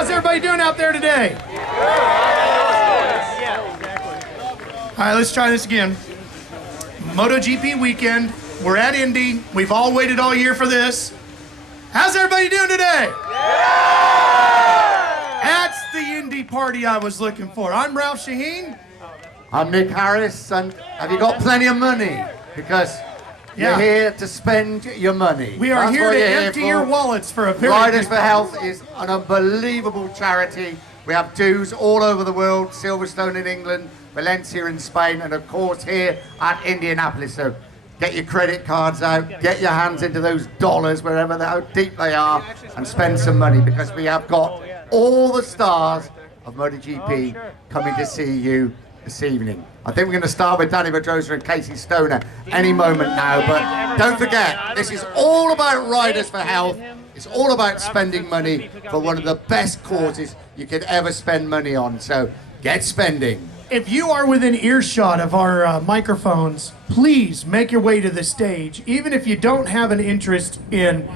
How's everybody doing out there today? All right, let's try this again. MotoGP weekend. We're at Indy. We've all waited all year for this. How's everybody doing today? That's the Indy party I was looking for. I'm Ralph Shaheen. I'm Nick Harris, and have you got plenty of money? Because you're here to spend your money. We are here to empty your wallets for a very Riders for Health is an unbelievable charity. We have dues all over the world, Silverstone in England, Valencia in Spain, and of course here at Indianapolis. So get your credit cards out, get your hands into those dollars, wherever how deep they are, and spend some money, because we have got all the stars of MotoGP coming to see you this evening. I think we're going to start with Dani Pedrosa and Casey Stoner any moment now, but don't forget, this is all about Riders for Health. It's all about spending money for one of the best causes you could ever spend money on, so get spending. If you are within earshot of our microphones, please make your way to the stage. Even if you don't have an interest in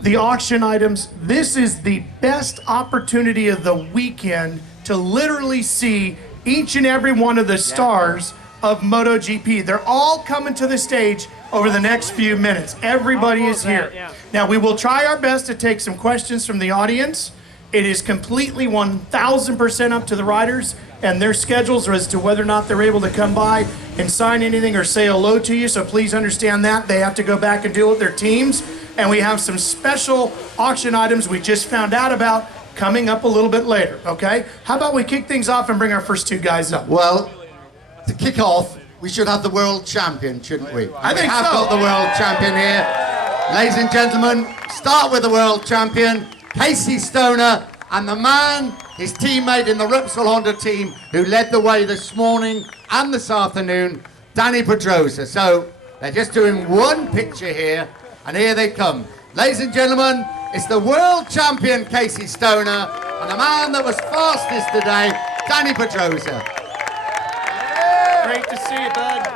the auction items, this is the best opportunity of the weekend to literally see each and every one of the stars of MotoGP. They're all coming to the stage over the next few minutes. Everybody is here. Now, we will try our best to take some questions from the audience. It is completely 1,000% up to the riders and their schedules as to whether or not they're able to come by and sign anything or say hello to you. So please understand that. They have to go back and deal with their teams. And we have some special auction items we just found out about coming up a little bit later, okay? How about we kick things off and bring our first two guys up? Well, to kick off, we should have the world champion, shouldn't we? I think we have so. got the world champion here. Ladies and gentlemen, start with the world champion, Casey Stoner, and the man, his teammate in the Repsol Honda Team, who led the way this morning and this afternoon, Dani Pedrosa. So they're just doing one picture here, and here they come. Ladies and gentlemen, it's the world champion, Casey Stoner, and the man that was fastest today, Dani Pedrosa. Great to see you, bud.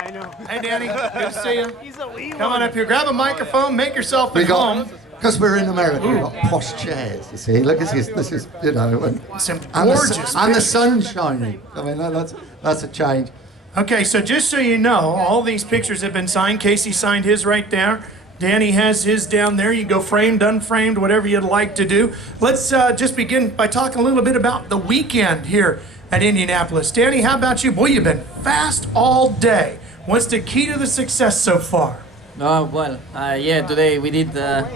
I know. Hey, Danny, good to see you. He's a wee Come on up here, grab a microphone, make yourself at home. Because we're in America, we've got posh chairs, you see. Look at this is, you know, and Some the gorgeous sun shining. I mean, that's a change. Okay, so just so you know, all these pictures have been signed. Casey signed his right there. Danny has his down there. You go framed, unframed, whatever you'd like to do. Let's just begin by talking a little bit about the weekend here at Indianapolis. Danny, how about you? Boy, you've been fast all day. What's the key to the success so far? Yeah, today we did a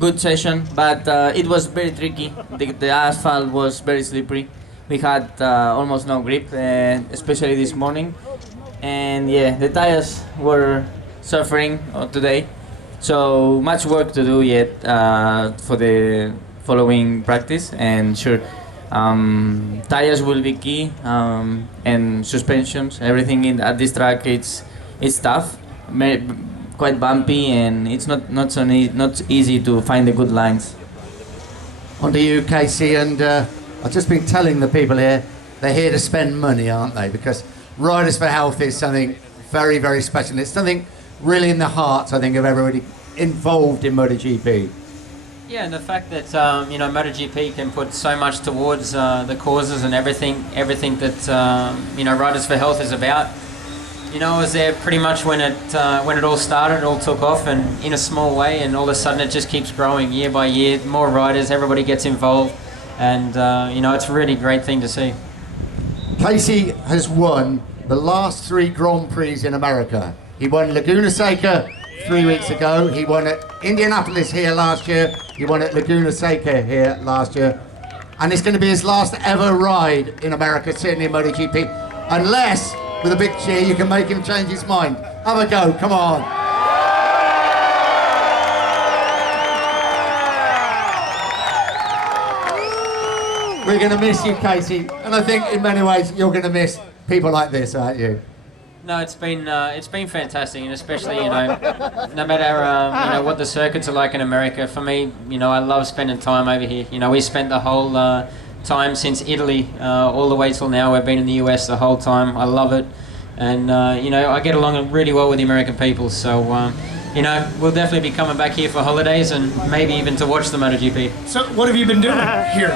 good session, but it was very tricky. The asphalt was very slippery. We had almost no grip, especially this morning. And yeah, the tires were suffering today. So much work to do yet for the following practice, and sure, tires will be key, and suspensions, everything at this track it's tough, quite bumpy, and it's not easy to find the good lines. On to you, Casey, and I've just been telling the people here, they're here to spend money, aren't they? Because Riders for Health is something very, very special. It's something really in the hearts, I think, of everybody involved in MotoGP. Yeah, and the fact that MotoGP can put so much towards the causes and everything that Riders for Health is about. You know, I was there pretty much when it all started, it all took off, and in a small way, and all of a sudden it just keeps growing year by year. More riders, everybody gets involved, and it's a really great thing to see. Casey has won the last 3 Grand Prix in America. He won Laguna Seca 3 weeks ago. He won at Indianapolis here last year. He won at Laguna Seca here last year. And it's going to be his last ever ride in America, certainly in MotoGP. Unless, with a big cheer, you can make him change his mind. Have a go, come on. We're going to miss you, Casey. And I think in many ways you're going to miss people like this, aren't you? No, it's been fantastic, and especially no matter what the circuits are like in America. For me, I love spending time over here. We spent the whole time since Italy all the way till now. We've been in the US the whole time. I love it, and I get along really well with the American people. So you know, we'll definitely be coming back here for holidays and maybe even to watch the MotoGP. So what have you been doing here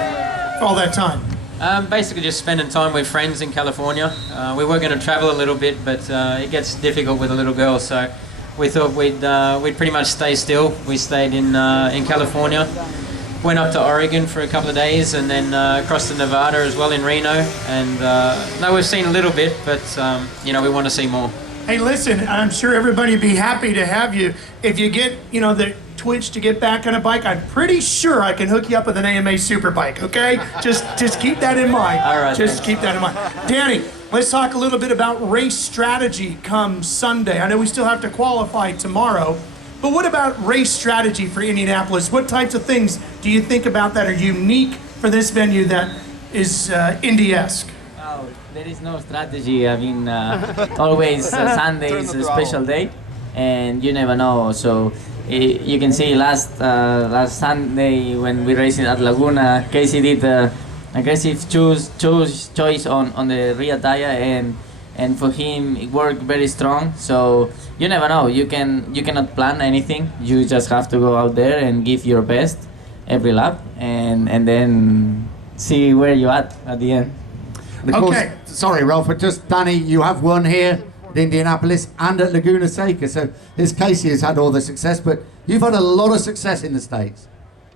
for all that time? Basically just spending time with friends in California. We were going to travel a little bit, but it gets difficult with a little girl, so we thought we'd pretty much stay still. We stayed in California, went up to Oregon for a couple of days, and then across to Nevada as well in Reno. And no, we've seen a little bit, but you know, we want to see more. Hey, listen, I'm sure everybody would be happy to have you. If you get, you know, the twitch to get back on a bike, I'm pretty sure I can hook you up with an AMA super bike, okay? Just keep that in mind. All right, just thanks. keep that in mind. Danny, let's talk a little bit about race strategy come Sunday. I know we still have to qualify tomorrow, but what about race strategy for Indianapolis? What types of things do you think about that are unique for this venue that is Indy-esque? Oh, there is no strategy. I mean, always Sunday is a special day, and you never know. So you can see last Sunday when we raced at Laguna, Casey did aggressive choice on the rear tire, and for him it worked very strong. So you never know. You cannot plan anything. You just have to go out there and give your best every lap, and then see where you at the end. And of course, sorry, Ralph, but just Danny, you have won here at Indianapolis and at Laguna Seca. So this Casey has had all the success, but you've had a lot of success in the States.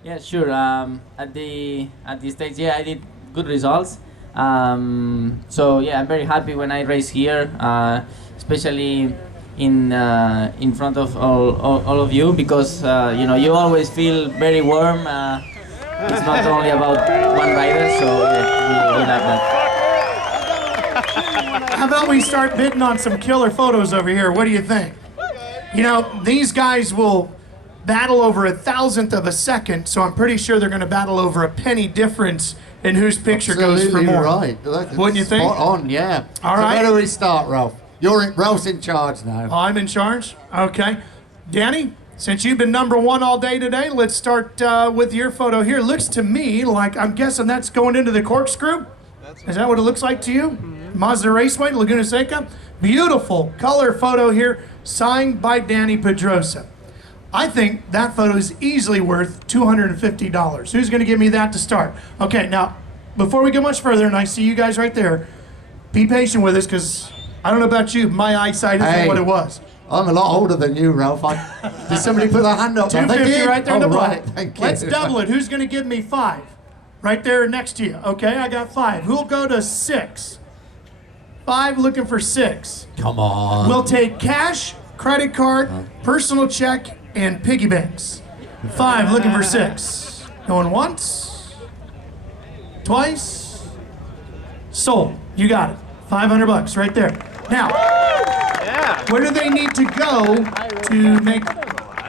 Yeah, sure. At the States, yeah, I did good results. So yeah, I'm very happy when I race here, especially in front of all of you, because you know, you always feel very warm. It's not only about one rider, so yeah, we like that. How about we start bidding on some killer photos over here? What do you think? You know, these guys will battle over 1,000th of a second, so I'm pretty sure they're going to battle over a penny difference in whose picture goes for more. Right. Wouldn't you think? Spot on, yeah. All so right. where do we start, Ralph? Ralph's in charge now. Oh, I'm in charge? Okay. Danny, since you've been number one all day today, let's start with your photo here. Looks to me like, I'm guessing that's going into the corkscrew? Is that what it looks like to you? Mazda Raceway, Laguna Seca. Beautiful color photo here, signed by Dani Pedrosa. I think that photo is easily worth $250. Who's going to give me that to start? Okay, now, before we go much further, and I see you guys right there, be patient with us, because I don't know about you, my eyesight isn't what it was. I'm a lot older than you, Ralph. Did somebody put their hand up? 250 right there in the bottom. Thank you. Let's double it. Who's going to give me 5? Right there next to you. Okay, I got 5. Who'll go to 6? 5, looking for 6. Come on. We'll take cash, credit card, personal check, and piggy banks. 5, looking for 6. Going once, twice, sold. You got it. $500 right there. Now, where do they need to go to make,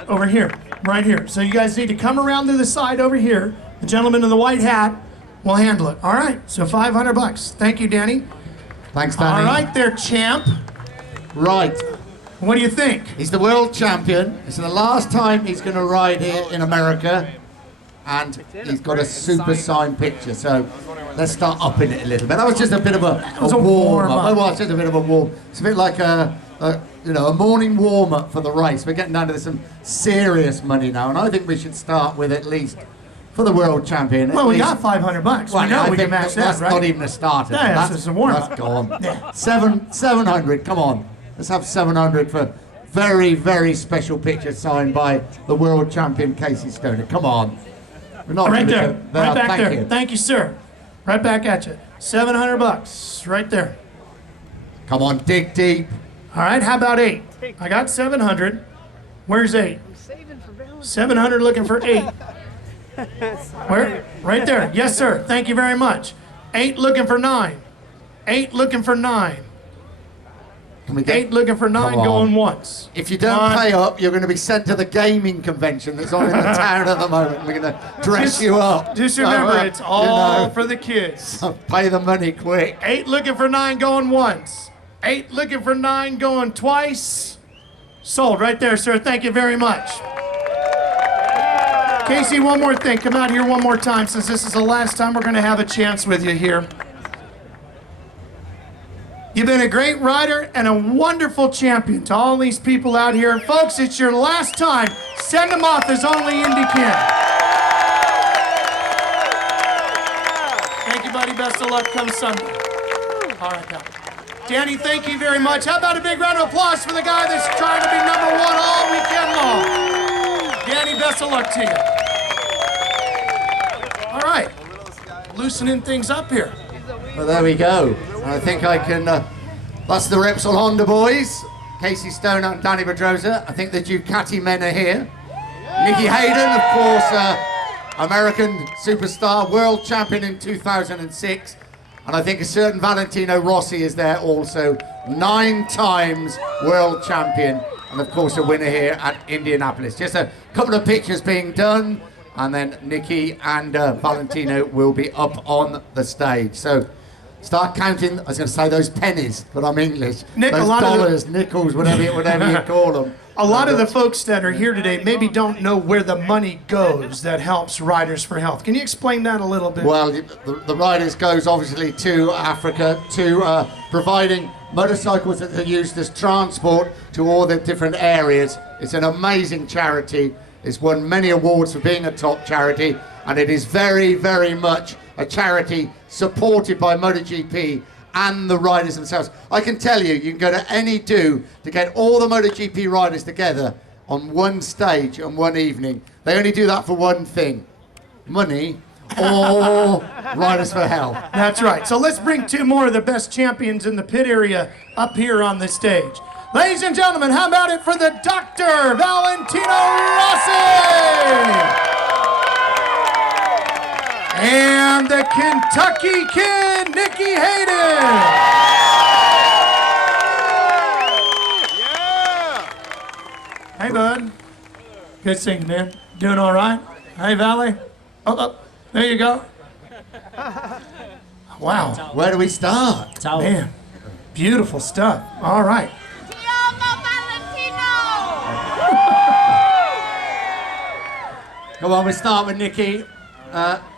over here, right here. So you guys need to come around to the side over here. The gentleman in the white hat will handle it. All right, so $500. Thank you, Danny. Thanks, Danny. All right there, champ. Right. What do you think? He's the world champion. It's the last time he's going to ride here in America. And he's got a super signed picture. So let's start upping it a little bit. That was just a bit of a warm-up. It was just a bit of a warm. It's a bit like a morning warm-up for the race. We're getting down to some serious money now. And I think we should start with at least for the world champion. Well, we got $500. Well, We know I we can think match that, that's right? not even a starter. Yeah, that's just a warm-up. That's gone. Yeah. 700. Come on. Let's have 700 for very, very special picture signed by the world champion Casey Stoner. Come on. We're not Right gonna there. do- Right back thank there. you. Thank you, sir. Right back at you. $700. Right there. Come on, dig deep. All right, how about 8? I got 700. Where's 8? 700 looking for 8. Where? Right there. Yes, sir. Thank you very much. 8 looking for 9. 8 looking for 9. Can we get, 8 looking for 9 Come on. going once. if you don't One. pay up, you're going to be sent to the gaming convention that's on in the town at the moment. We're going to dress you up. Just So, remember, it's all you know, for the kids. pay the money quick. 8 looking for 9 going once. 8 looking for 9 going twice. Sold right there, sir. Thank you very much. Casey, one more thing. Come out here one more time, since this is the last time we're going to have a chance with you here. You've been a great rider and a wonderful champion to all these people out here. And folks, it's your last time. Send them off as only Indy can. Thank you, buddy. Best of luck come Sunday. All right, now. Danny, thank you very much. How about a big round of applause for the guy that's trying to be number one all weekend long? Danny, best of luck to you. All right. Loosening things up here. Well, there we go. I think I can, that's the Repsol Honda boys. Casey Stoner and Dani Pedrosa. I think the Ducati men are here. Nicky Hayden, of course, American superstar, world champion in 2006. And I think a certain Valentino Rossi is there also. 9 times world champion. And of course a winner here at Indianapolis. Just a couple of pictures being done. And then Nicky and Valentino will be up on the stage. So start counting, I was going to say those pennies, but I'm English. Nick, those a lot dollars, nickels, whatever you call them. A lot of the folks that are here today maybe don't know where the money goes that helps Riders for Health. Can you explain that a little bit? Well, the Riders goes obviously to Africa, to providing motorcycles that are used as transport to all the different areas. It's an amazing charity. It's won many awards for being a top charity, and it is very, very much a charity supported by MotoGP and the riders themselves. I can tell you, you can go to any to get all the MotoGP riders together on one stage on one evening. They only do that for one thing: money or Riders for Health. That's right. So let's bring 2 more of the best champions in the pit area up here on the stage. Ladies and gentlemen, how about it for the Dr. Valentino Rossi! And the Kentucky Kid, Nicky Hayden! Hey, bud. Good seeing you, man. Doing all right? Hey, Valley. Oh, there you go. Wow. Where do we start? Man, beautiful stuff. All right. Come on, we start with Nicky.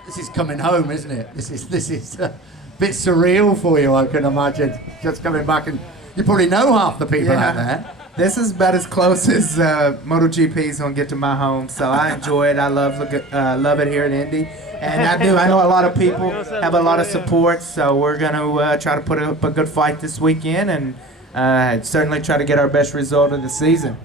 This is coming home, isn't it? This is a bit surreal for you, I can imagine. Just coming back, and you probably know half the people out there. This is about as close as MotoGP's gonna get to my home, so I enjoy it. I love it here at Indy, and I know a lot of people have a lot of support, so we're gonna try to put up a good fight this weekend, and certainly try to get our best result of the season.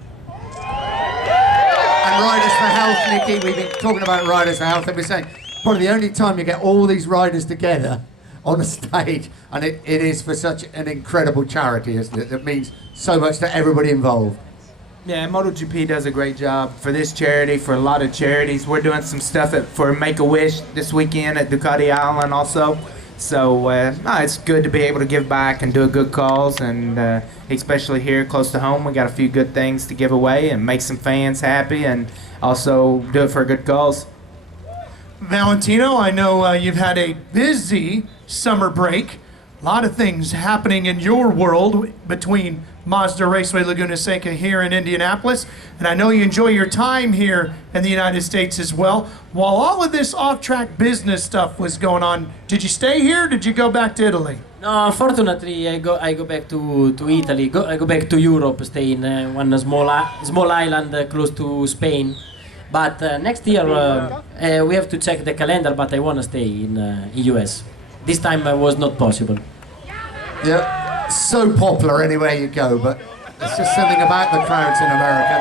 And Riders for Health, Nicky, we've been talking about Riders for Health, and we're saying probably the only time you get all these riders together on a stage, and it is for such an incredible charity, isn't it? That means so much to everybody involved. Yeah, MotoGP does a great job for this charity, for a lot of charities. We're doing some stuff for Make-A-Wish this weekend at Ducati Island also. So it's good to be able to give back and do a good cause, and especially here close to home, we got a few good things to give away and make some fans happy, and also do it for a good cause. Valentino, I know you've had a busy summer break. A lot of things happening in your world between Mazda Raceway Laguna Seca here in Indianapolis, and I know you enjoy your time here in the United States as well. While all of this off-track business stuff was going on, did you stay here or did you go back to Italy? No, unfortunately, I go back to Italy. I go back to Europe, stay in one small island close to Spain. But next year we have to check the calendar. But I want to stay in US. This time was not possible. Yeah, so popular anywhere you go, but there's just something about the crowds in America.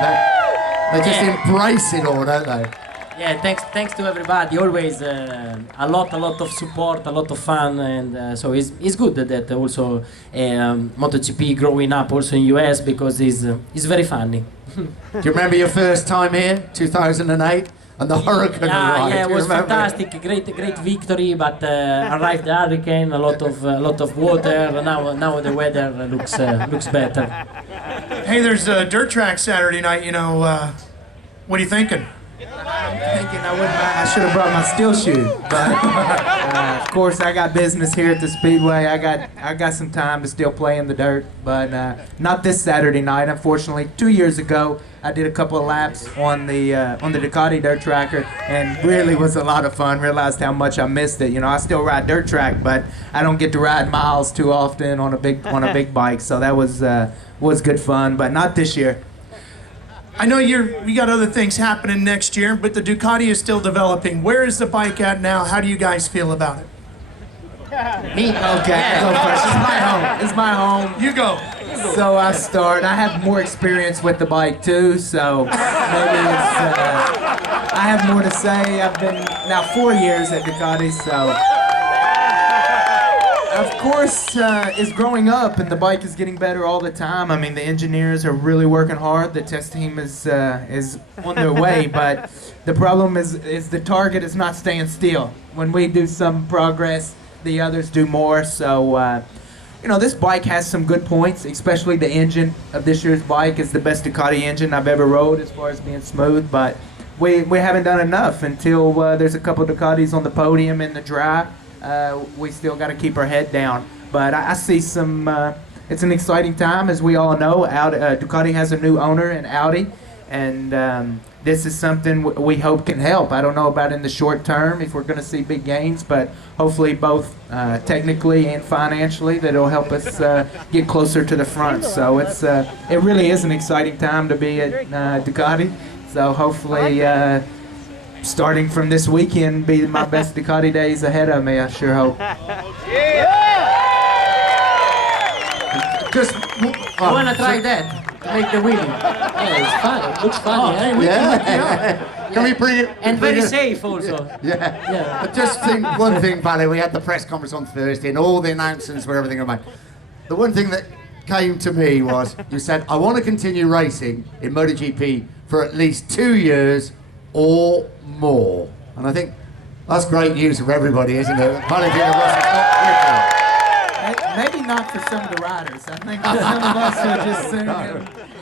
They just embrace it all, don't they? Yeah, thanks to everybody. Always a lot of support, a lot of fun, and so it's good that also MotoGP growing up also in US, because it's very funny. Do you remember your first time here, 2008, and the hurricane ride? Yeah, it was remember? fantastic, great victory, but arrived the hurricane, a lot of water. Now the weather looks better. Hey, there's a dirt track Saturday night. You know, what are you thinking? thinking I should have brought my steel shoe, but of course I got business here at the Speedway. I got some time to still play in the dirt, but not this Saturday night. Unfortunately, 2 years ago I did a couple of laps on the Ducati dirt tracker, and really was a lot of fun. Realized how much I missed it. I still ride dirt track, but I don't get to ride miles too often on a big bike. So that was good fun, but not this year. I know we got other things happening next year, but the Ducati is still developing. Where is the bike at now? How do you guys feel about it? Me? Okay, I go first. It's my home. It's my home. You go. So I start. I have more experience with the bike too, so maybe I have more to say. I've been now 4 years at Ducati, so of course it's growing up, and the bike is getting better all the time. I mean, the engineers are really working hard. The test team is on their way, but the problem is the target is not staying still. When we do some progress, the others do more. So this bike has some good points, especially the engine of this year's bike is the best Ducati engine I've ever rode as far as being smooth, but we haven't done enough until there's a couple Ducatis on the podium in the dry. We still got to keep our head down, but I see some. It's an exciting time, as we all know. Ducati has a new owner in Audi, and this is something we hope can help. I don't know about in the short term if we're going to see big gains, but hopefully both technically and financially that it'll help us get closer to the front. So it really is an exciting time to be at Ducati. So hopefully. Starting from this weekend, be my best Ducati days ahead of me, I sure hope. Just, I want to try that, to make the wheel. Yeah, it's fun. It looks fun. Can we bring it? And very safe also. Yeah. But just think one thing, Valley. We had the press conference on Thursday, and all the announcements were everything about. The one thing that came to me was you said, I want to continue racing in MotoGP for at least 2 years or more. And I think that's great news for everybody, isn't it? Valentino Rossi's not quicker. Maybe not for some of the riders. I think some of us are just soon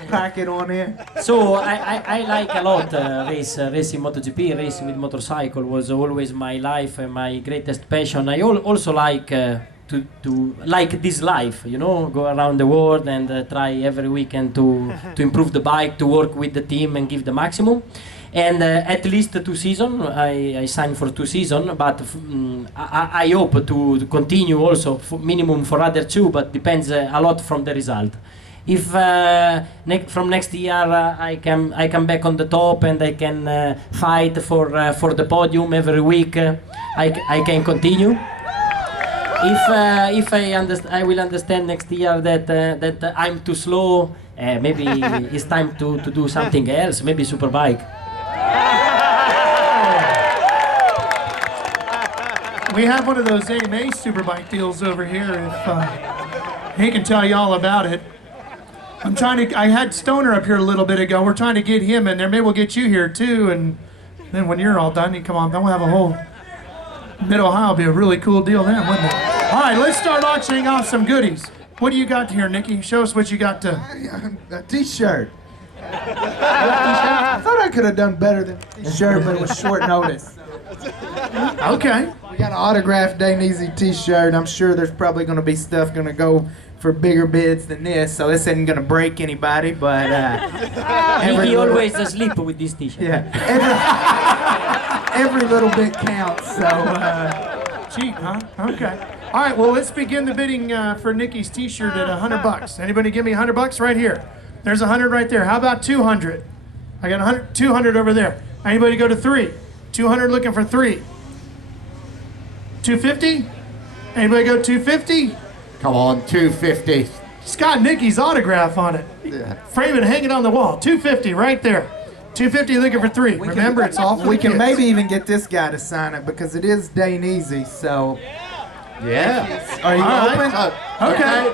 pack it on in. So I like a lot racing MotoGP. Racing with motorcycle was always my life and my greatest passion. I also like to like this life, go around the world and try every weekend to improve the bike, to work with the team and give the maximum. And at least 2 seasons, I signed for 2 seasons, but I hope to continue also, minimum for other 2, but depends a lot from the result. If from next year I come back on the top and I can fight for the podium every week, I can continue. If I will understand next year that I'm too slow, maybe it's time to do something else, maybe Superbike. We have one of those AMA Superbike deals over here. If he can tell you all about it. I had Stoner up here a little bit ago. We're trying to get him in there. Maybe we'll get you here too. And then when you're all done, you come on. Then we'll have a whole Mid-Ohio. Be a really cool deal then, wouldn't it? All right, let's start auctioning off some goodies. What do you got here, Nicky? Show us what you got to. A t-shirt. I thought I could have done better than a t-shirt, but it was short notice. Okay. We got an autographed Dani t-shirt. I'm sure there's probably going to be stuff going to go for bigger bids than this, so this isn't going to break anybody, but Nicky always asleep with this t-shirt. Yeah. Every little bit counts, so Cheap, huh? Okay. All right, well, let's begin the bidding for Nicky's t-shirt at $100. Anybody give me $100 right here? There's 100 right there. How about 200? I got 100, 200 over there. Anybody go to 3? 200 looking for 3. 250? Anybody go 250? Come on, 250. It's got Nicky's autograph on it. Yeah. Frame it, hang it on the wall. 250 right there. 250 looking for 3. Remember, it's all for we the can kids. maybe even get this guy to sign it because it is Dani, so. Yeah. Are you open? Okay.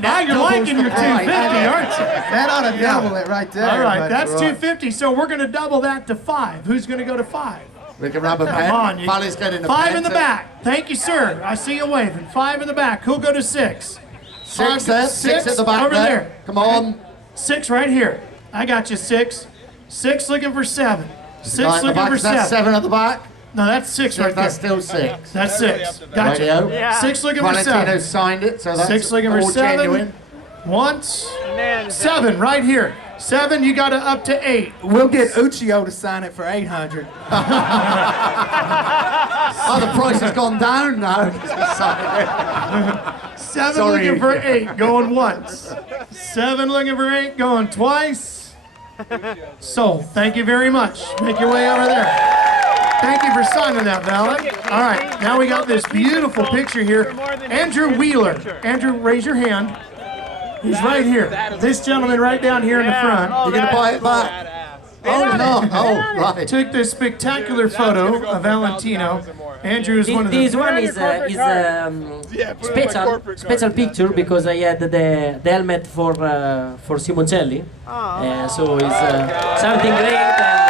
Now you're liking your 250, aren't you? That ought to double it right there. All right, but- that's 250. So we're going to double that to 5. Who's going to go to 5? We can rub a pen. Come on, you. Valley's getting a 5 pen in the too. back. Thank you, sir. I see you waving. 5 in the back. Who'll go to 6? 6 there. 6 at the back over there. Come on. 6 right here. I got you 6. 6 looking for 7. 6 Right at the looking back, for is that 7. 7 at the back? No, that's 6 right there. That's still 6. That's 6. Gotcha. Radio. 6 looking for Valentino 7. signed it, so that's 6 looking for all 7. genuine. Once. 7 right here. 7, you got to up to 8. We'll get Uchiho to sign it for 800. Oh, the price has gone down now. 7 Sorry. looking for 8, going once. 7 looking for 8, going twice. So, thank you very much. Make your way over there. Thank you for signing that, Valet. All right, now we got this beautiful picture here. Andrew Wheeler. Andrew, raise your hand. He's right here. This gentleman right down here in the front. You're going to buy it back? Oh, no. Oh, right. Took this spectacular photo of Valentino. Andrew is one of the... This one is special picture because I had the helmet for Simoncelli. So it's something great. And,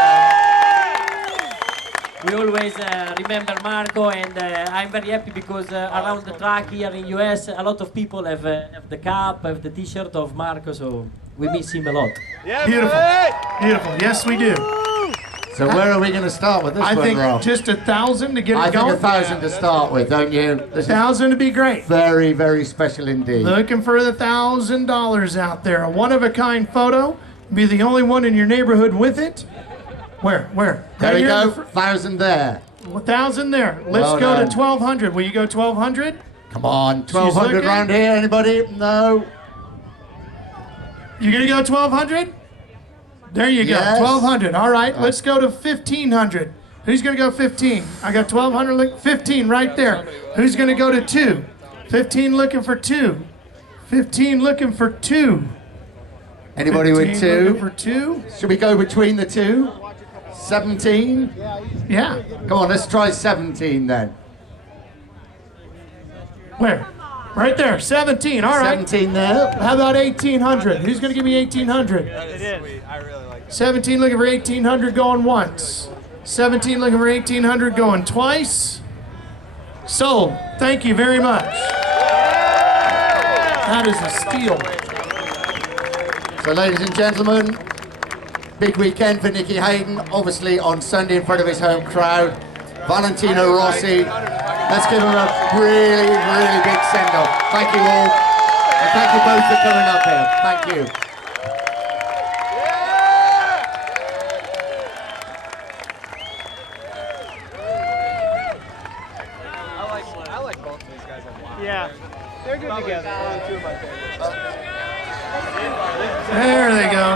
we always remember Marco, and I'm very happy because around the track here in US, a lot of people have the cap, have the T-shirt of Marco, so we miss him a lot. Beautiful. Beautiful. Yes, we do. So where are we going to start with this I one, think Rob? just 1,000 to get I it think going. 1,000 to start with, don't you? This is 1,000 to be great. very, very special indeed. Looking for the $1,000 out there. A one-of-a-kind photo. Be the only one in your neighborhood with it. Where? There Right we here in go, the 1,000 there. 1,000 there. Let's Well go done. to 1,200. Will you go 1,200? Come on, 1,200 looking. round here, anybody? No? You gonna go 1,200? There you go, Yes. 1,200. All right, let's go to 1,500. Who's gonna go 15? I got 1,200, 15 right there. Who's gonna go to 2? 15 looking for 2. 15 looking for 2. Anybody with 15 looking for 2? 2? Should we go between the 2? 17? Yeah. Come on, let's try 17 then. Where? Right there, 17. All right. 17 there. How about 1,800? Who's gonna give me 1,800? It is. I really like it. 17 looking for 1,800 going once. 17 looking for 1,800 going twice. Sold. Thank you very much. That is a steal. So ladies and gentlemen, big weekend for Nicky Hayden, obviously on Sunday in front of his home crowd. Valentino Rossi. Let's give him a really, really big send-off. Thank you all. And thank you both for coming up here. Thank you. I like both of these guys a lot. Yeah. They're good together. Two of my favorites. There they go.